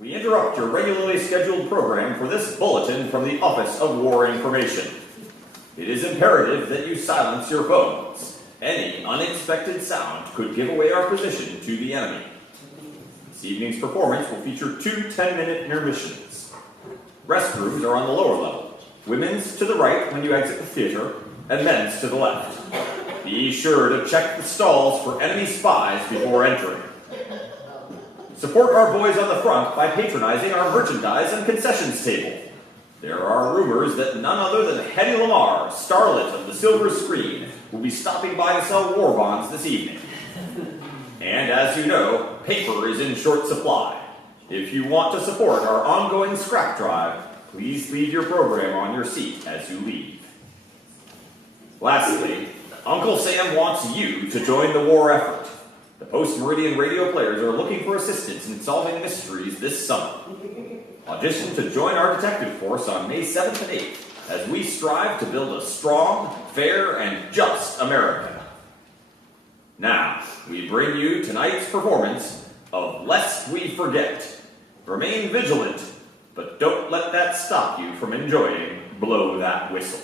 We interrupt your regularly scheduled program for this bulletin from the Office of War Information. It is imperative that you silence your phones. Any unexpected sound could give away our position to the enemy. This evening's performance will feature 2 10-minute intermissions. Restrooms are on the lower level. Women's to the right when you exit the theater, and men's to the left. Be sure to check the stalls for enemy spies before entering. Support our boys on the front by patronizing our merchandise and concessions table. There are rumors that none other than Hedy Lamarr, starlet of the silver screen, will be stopping by to sell war bonds this evening. And as you know, paper is in short supply. If you want to support our ongoing scrap drive, please leave your program on your seat as you leave. Lastly, Uncle Sam wants you to join the war effort. The Post-Meridian radio players are looking for assistance in solving mysteries this summer. Audition to join our detective force on May 7th and 8th as we strive to build a strong, fair, and just America. Now, we bring you tonight's performance of Lest We Forget. Remain vigilant, but don't let that stop you from enjoying Blow That Whistle.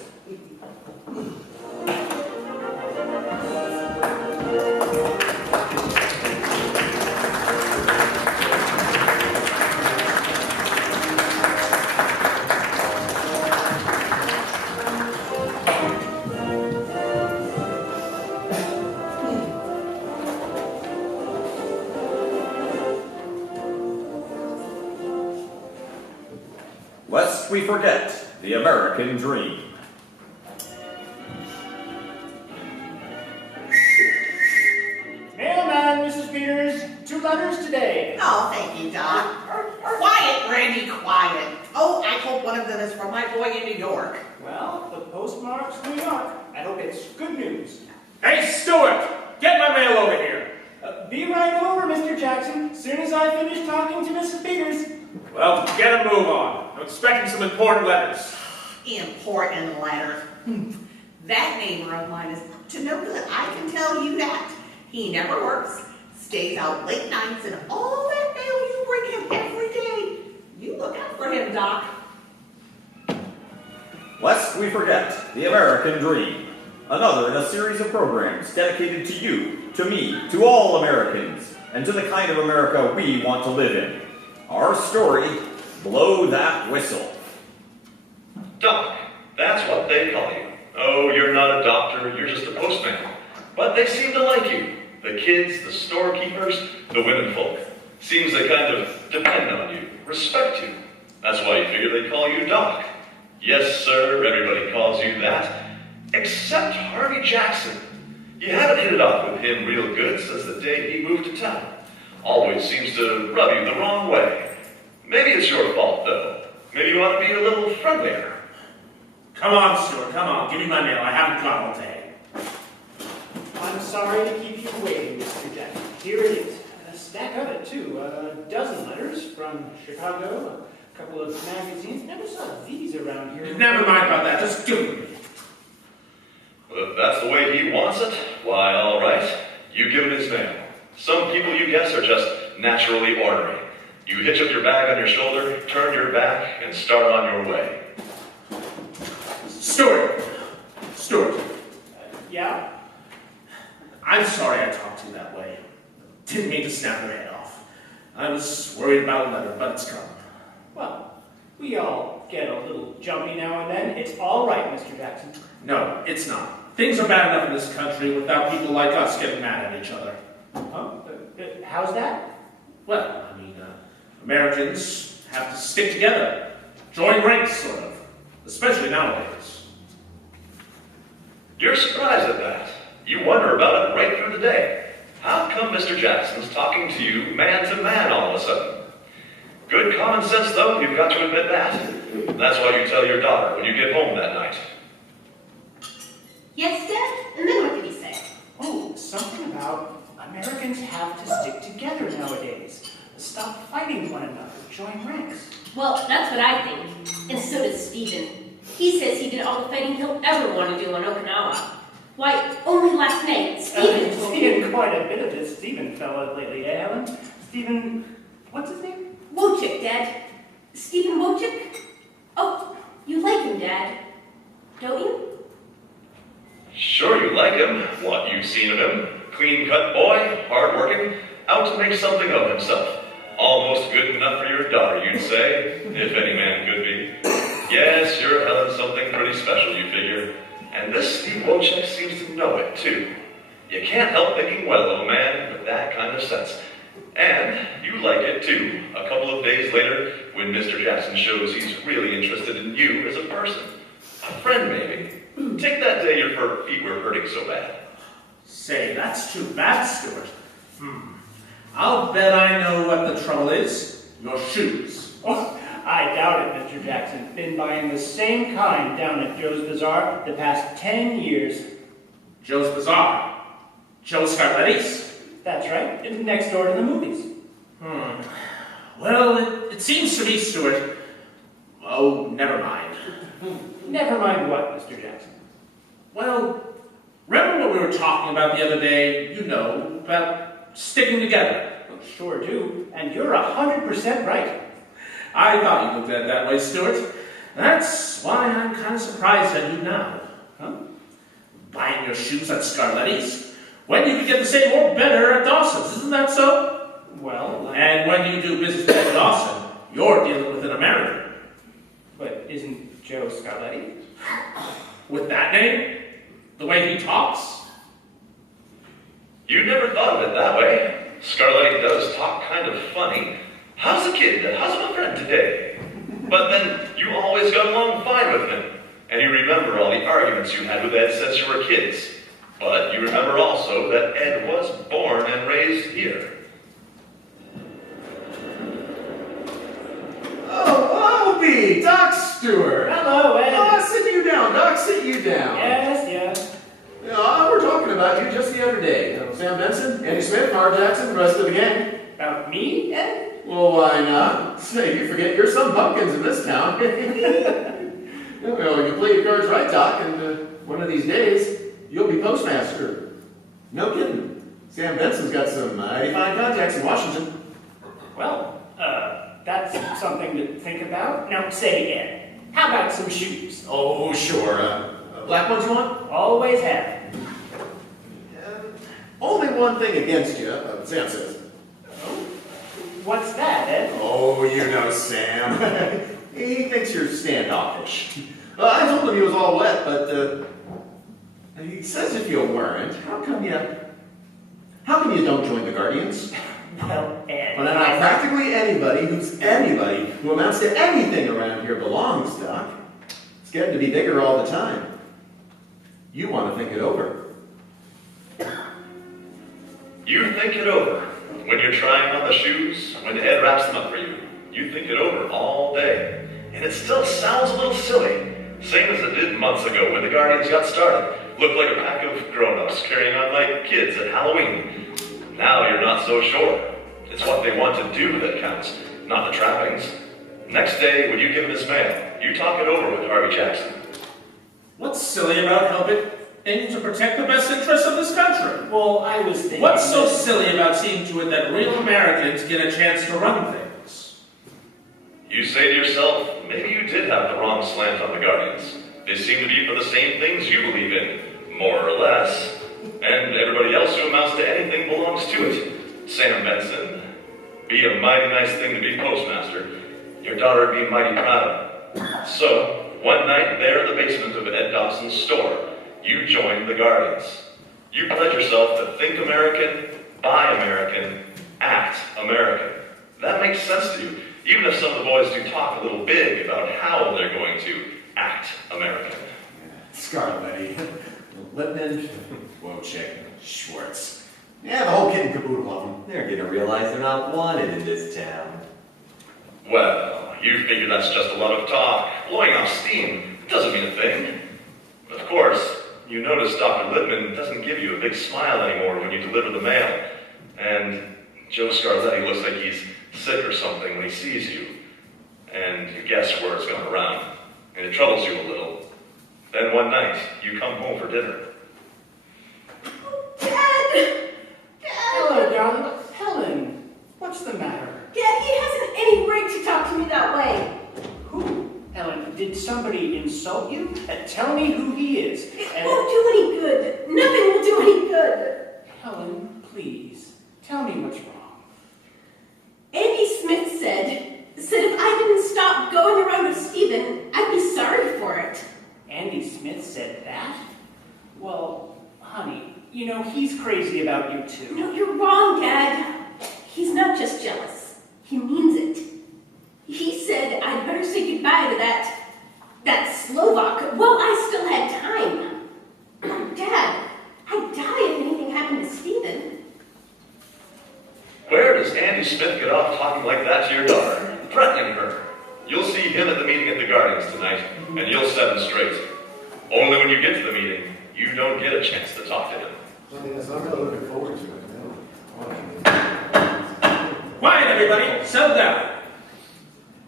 Lest we forget the American dream. Mailman, Mrs. Peters. 2 letters today. Oh, thank you, Doc. Quiet, Randy, quiet. Oh, I hope one of them is from my boy in New York. Well, the postmark's New York. I hope it's good news. Hey, Stewart! Get my mail over here! Be right over, Mr. Jackson. Soon as I finish talking to Mrs. Peters. Well, get a move on. I'm expecting some important letters. Important letter. That neighbor of mine is up to no good. I can tell you that. He never works, stays out late nights, and all that mail you bring him every day. You look out for him, Doc. Lest we forget the American dream. Another in a series of programs dedicated to you, to me, to all Americans, and to the kind of America we want to live in. Our story, Blow That Whistle. Doc, that's what they call you. Oh, you're not a doctor, you're just a postman. But they seem to like you. The kids, the storekeepers, the womenfolk. Seems they kind of depend on you, respect you. That's why you figure they call you Doc. Yes, sir, everybody calls you that. Except Harvey Jackson. You haven't hit it off with him real good since the day he moved to town. Always seems to rub you the wrong way. Maybe it's your fault, though. Maybe you ought to be a little friendlier. Come on, Stewart, come on. Give me my mail. I haven't got all day. I'm sorry to keep you waiting, Mr. Jackson. Here it is. A stack of it, too. A dozen letters from Chicago, a couple of magazines. Never saw these around here. Never mind about that. Just give it to me. Well, if that's the way he wants it, why, all right. You give him his mail. Some people, you guess, are just naturally ornery. You hitch up your bag on your shoulder, turn your back, and start on your way. Stewart! Yeah? I'm sorry I talked to you that way. Didn't mean to snap your head off. I was worried about a letter, but it's come. Well, we all get a little jumpy now and then. It's all right, Mr. Jackson. No, it's not. Things are bad enough in this country without people like us getting mad at each other. Huh? How's that? Well, I mean, Americans have to stick together. Join ranks, sort of. Especially nowadays. You're surprised at that. You wonder about it right through the day. How come Mr. Jackson's talking to you man to man all of a sudden? Good common sense, though, you've got to admit that. That's why you tell your daughter when you get home that night. Yes, Dad? And then what did he say? Oh, something about Americans have to stick together nowadays. Stop fighting one another. Join ranks. Well, that's what I think. And so does Stephen. He says he did all the fighting he'll ever want to do on Okinawa. Why, only last night, Stephen told me. Seen quite a bit of this Stephen fella lately, eh, Helen? Stephen, what's his name? Wojcik, Dad. Stephen Wojcik? Oh, you like him, Dad, don't you? Sure you like him. What you've seen of him. Clean-cut boy, hard-working, out to make something of himself. Almost good enough for your daughter, you'd say, if any man could be. Yes, you're Helen something pretty special, you figure. And this Steve Wojcik seems to know it, too. You can't help thinking well of a man with that kind of sense. And you like it, too, a couple of days later, when Mr. Jackson shows he's really interested in you as a person. A friend, maybe. Take that day your feet were hurting so bad. Say, that's too bad, Stuart. I'll bet I know what the trouble is. Your shoes. Oh, I doubt it, Mr. Jackson. Been buying the same kind down at Joe's Bazaar the past 10 years. Joe's Bazaar. Joe Scarletti's. That's right, next door to the movies. Well, it seems to me, Stuart. Oh, never mind. Never mind what, Mr. Jackson? Well, remember what we were talking about the other day? You know, about sticking together. Sure do, and you're 100% right. I thought you looked at it that way, Stuart. That's why I'm kind of surprised at you now. Huh? Buying your shoes at Scarletti's, when you could get the same or better at Dawson's, isn't that so? Well, And when you do business at Dawson, you're dealing with an American. but isn't Joe Scarletti? With that name? The way he talks? You never thought of it that way. Scarletti does talk kind of funny. How's the kid? How's my friend today? But then you always got along fine with him. And you remember all the arguments you had with Ed since you were kids. But you remember also that Ed was born and raised here. Oh, Albie! Doc Stewart! Hello, Ed. Oh, sit you down, Doc, sit you down. Yes. We're talking about you just the other day. Sam Benson, Andy Smith, Mark Jackson, the rest of the gang. About me, Ed? Well, why not? Say, you forget you're some pumpkins in this town. Well, you play your cards right, Doc, and one of these days, you'll be postmaster. No kidding. Sam Benson's got some mighty fine contacts in Washington. Well, that's something to think about. Now, say, Ed, how about some shoes? Oh, sure. Black ones you want? Always have. Only one thing against you, Sam says. What's that, Ed? Oh, you know Sam. He thinks you're standoffish. I told him he was all wet, but he says if you weren't, how come you don't join the Guardians? Well, Ed. Well, now, practically anybody who amounts to anything around here belongs, Doc. It's getting to be bigger all the time. You want to think it over. You think it over. When you're trying on the shoes, when Ed wraps them up for you, you think it over all day. And it still sounds a little silly. Same as it did months ago when the Guardians got started. Looked like a pack of grown-ups carrying on like kids at Halloween. Now you're not so sure. It's what they want to do that counts, not the trappings. Next day, when you give him his mail, you talk it over with Harvey Jackson. What's silly about helping to protect the best interests of this country? Well, I was thinking... What's so silly about seeing to it that real Americans get a chance to run things? You say to yourself, maybe you did have the wrong slant on the Guardians. They seem to be for the same things you believe in, more or less. And everybody else who amounts to anything belongs to it. Sam Benson, be a mighty nice thing to be postmaster. Your daughter would be mighty proud. So, one night there in the basement of Ed Dawson's store, you joined the Guardians. You pledge yourself to think American, buy American, act American. That makes sense to you, even if some of the boys do talk a little big about how they're going to act American. Scarletti, Lippman, Wojcik, Schwartz. Yeah, the whole kit and caboodle of them. They're gonna realize they're not wanted in this town. Well, you figure that's just a lot of talk, blowing off steam. It doesn't mean a thing. Of course, you notice Dr. Lippman doesn't give you a big smile anymore when you deliver the mail. And Joe Scarletti looks like he's sick or something when he sees you. And you guess where it's gone around. And it troubles you a little. Then one night, you come home for dinner. Dad! Hello, darling. Helen, what's the matter? Dad, he hasn't any right to talk Did somebody insult you? Tell me who he is. It won't do any good. Nothing will do any good. Helen, please, tell me what's wrong. Andy Smith said if I didn't stop going around with Stephen, I'd be sorry for it. Andy Smith said that? Well, honey, you know, he's crazy about you too. No, you're wrong, Dad. He's not just jealous. He means it. He said I'd better say goodbye to that Slovak while I still had time. Dad, I'd die if anything happened to Stephen. Where does Andy Smith get off talking like that to your daughter? Threatening her. You'll see him at the meeting at the Guardians tonight, and you'll set him straight. Only when you get to the meeting, you don't get a chance to talk to him. I'm really looking forward to it. Quiet, everybody. Settle down.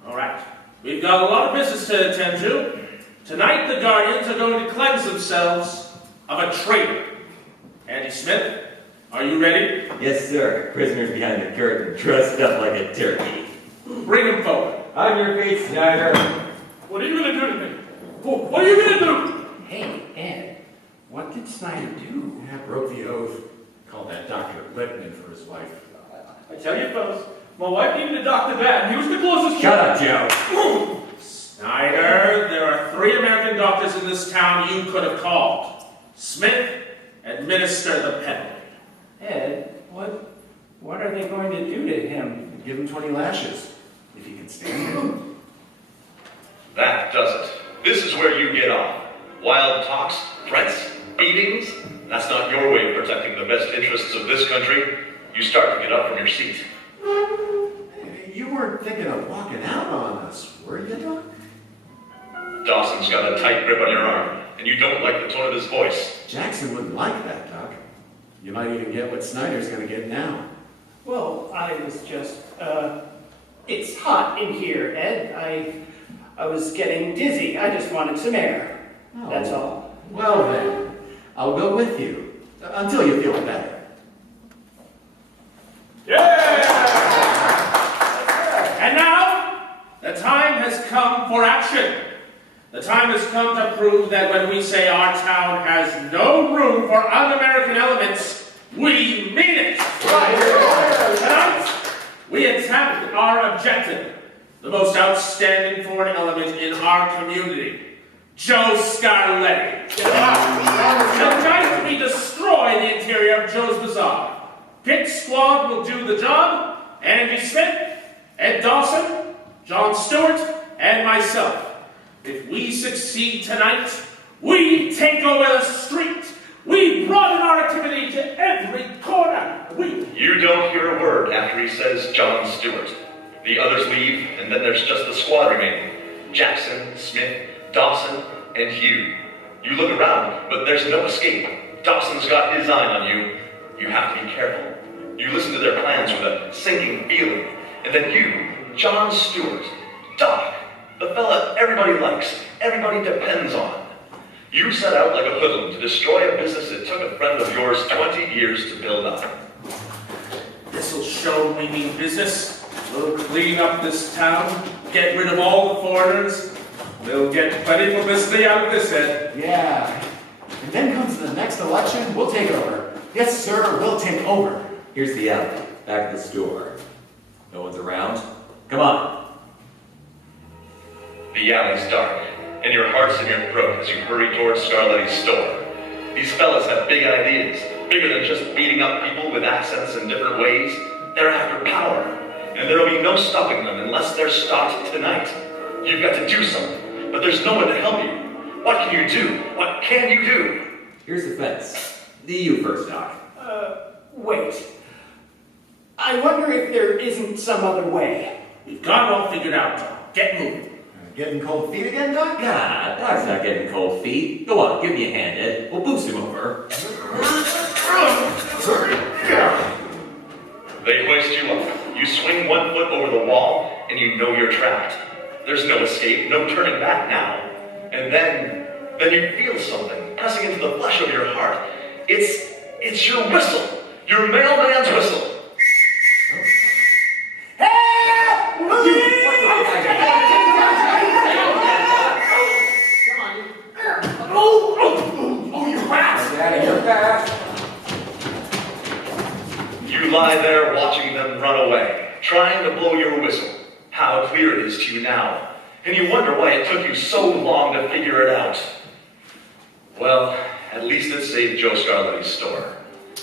All right. We've got a lot of business to attend to. Tonight, the Guardians are going to cleanse themselves of a traitor. Andy Smith, are you ready? Yes, sir. Prisoners behind the curtain, dressed up like a turkey. Bring him forward. On your feet, Snyder. What are you going to do to me? What are you going to do? Hey, Ed, what did Snyder do? Yeah, broke the oath. Called that Dr. Lippman for his wife. I tell you, fellas, my wife needed a doctor bad. He was the closest. Shut up, Joe. Snyder, there are 3 American doctors in this town you could have called. Smith, administer the penalty. Ed, what are they going to do to him? Give him 20 lashes, if he can stand it. That does it. This is where you get off. Wild talks, threats, beatings. That's not your way of protecting the best interests of this country. You start to get up from your seat. You weren't thinking of walking out on us, were you, Doc? Dawson's got a tight grip on your arm, and you don't like the tone of his voice. Jackson wouldn't like that, Doc. You might even get what Snyder's gonna get now. Well, I was just, it's hot in here, Ed. I was getting dizzy. I just wanted some air. Oh. That's all. Well then, I'll go with you, until you feel better. And now, the time has come for action. The time has come to prove that when we say our town has no room for un-American elements, we mean it. Tonight, we attack our objective, the most outstanding foreign element in our community, Joe Scarletti. Tonight, we destroy the interior of Joe's Bazaar. Pick Squad will do the job. Andy Smith, Ed Dawson, John Stewart, and myself. If we succeed tonight, we take over the street. We broaden our activity to every corner. You don't hear a word after he says John Stewart. The others leave, and then there's just the squad remaining. Jackson, Smith, Dawson, and Hugh. You look around, but there's no escape. Dawson's got his eye on you. You have to be careful. You listen to their plans with a sinking feeling. And then you, John Stewart, Doc, the fella everybody likes, everybody depends on. You set out like a hoodlum to destroy a business that took a friend of yours 20 years to build up. This'll show we mean business. We'll clean up this town, get rid of all the foreigners. We'll get plenty of publicity out of this, Ed. Yeah. And then comes the next election, we'll take over. Yes, sir, we'll take over. Here's the alley, back of the store. No one's around? Come on. The alley's dark, and your heart's in your throat as you hurry towards Scarletti's store. These fellas have big ideas, bigger than just beating up people with accents in different ways. They're after power, and there'll be no stopping them unless they're stopped tonight. You've got to do something, but there's no one to help you. What can you do? What can you do? Here's the fence. You first, Doc. Wait. I wonder if there isn't some other way. We've got it all figured out, John. Get moving. Getting cold feet again, Doc? God, Doc's not getting cold feet. Go on, give me a hand, Ed. We'll boost him over. They hoist you up. You swing 1 foot over the wall, and you know you're trapped. There's no escape, no turning back now. And then you feel something pressing into the flesh of your heart. It's your whistle, your mailman's whistle. how clear it is to you now, and you wonder why it took you so long to figure it out. Well, at least it saved Joe Scarletti's store.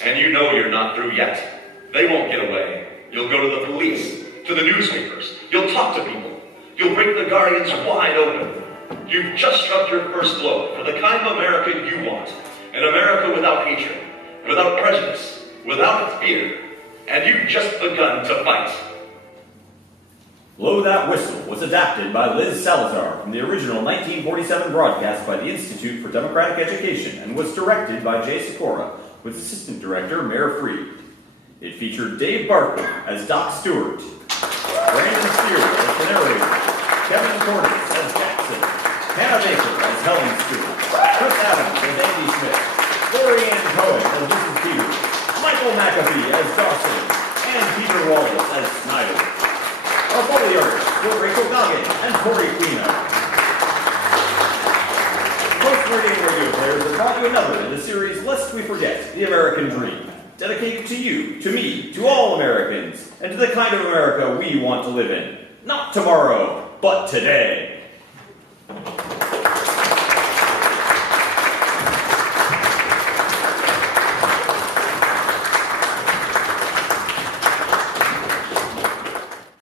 And you know you're not through yet. They won't get away. You'll go to the police, to the newspapers. You'll talk to people. You'll break the Guardians wide open. You've just struck your first blow for the kind of America you want. An America without hatred, without prejudice, without fear. And you've just begun to fight. Blow That Whistle was adapted by Liz Salazar from the original 1947 broadcast by the Institute for Democratic Education and was directed by Jay Sikora, with assistant director Mayor Freed. It featured Dave Barker as Doc Stewart, Brandon Steer as the narrator, Kevin Cordes as Jackson, Hannah Baker as Helen Stewart, Chris Adams as Andy Smith, Lori Ann Cohen as Mrs. Peters, Michael McAfee as Dawson, and Peter Wallace as Snyder. Our Foley artists were Rachel Goggin and Corey Quino. Post-Meridian Radio Players have brought you another in the series Lest We Forget the American Dream, dedicated to you, to me, to all Americans, and to the kind of America we want to live in. Not tomorrow, but today.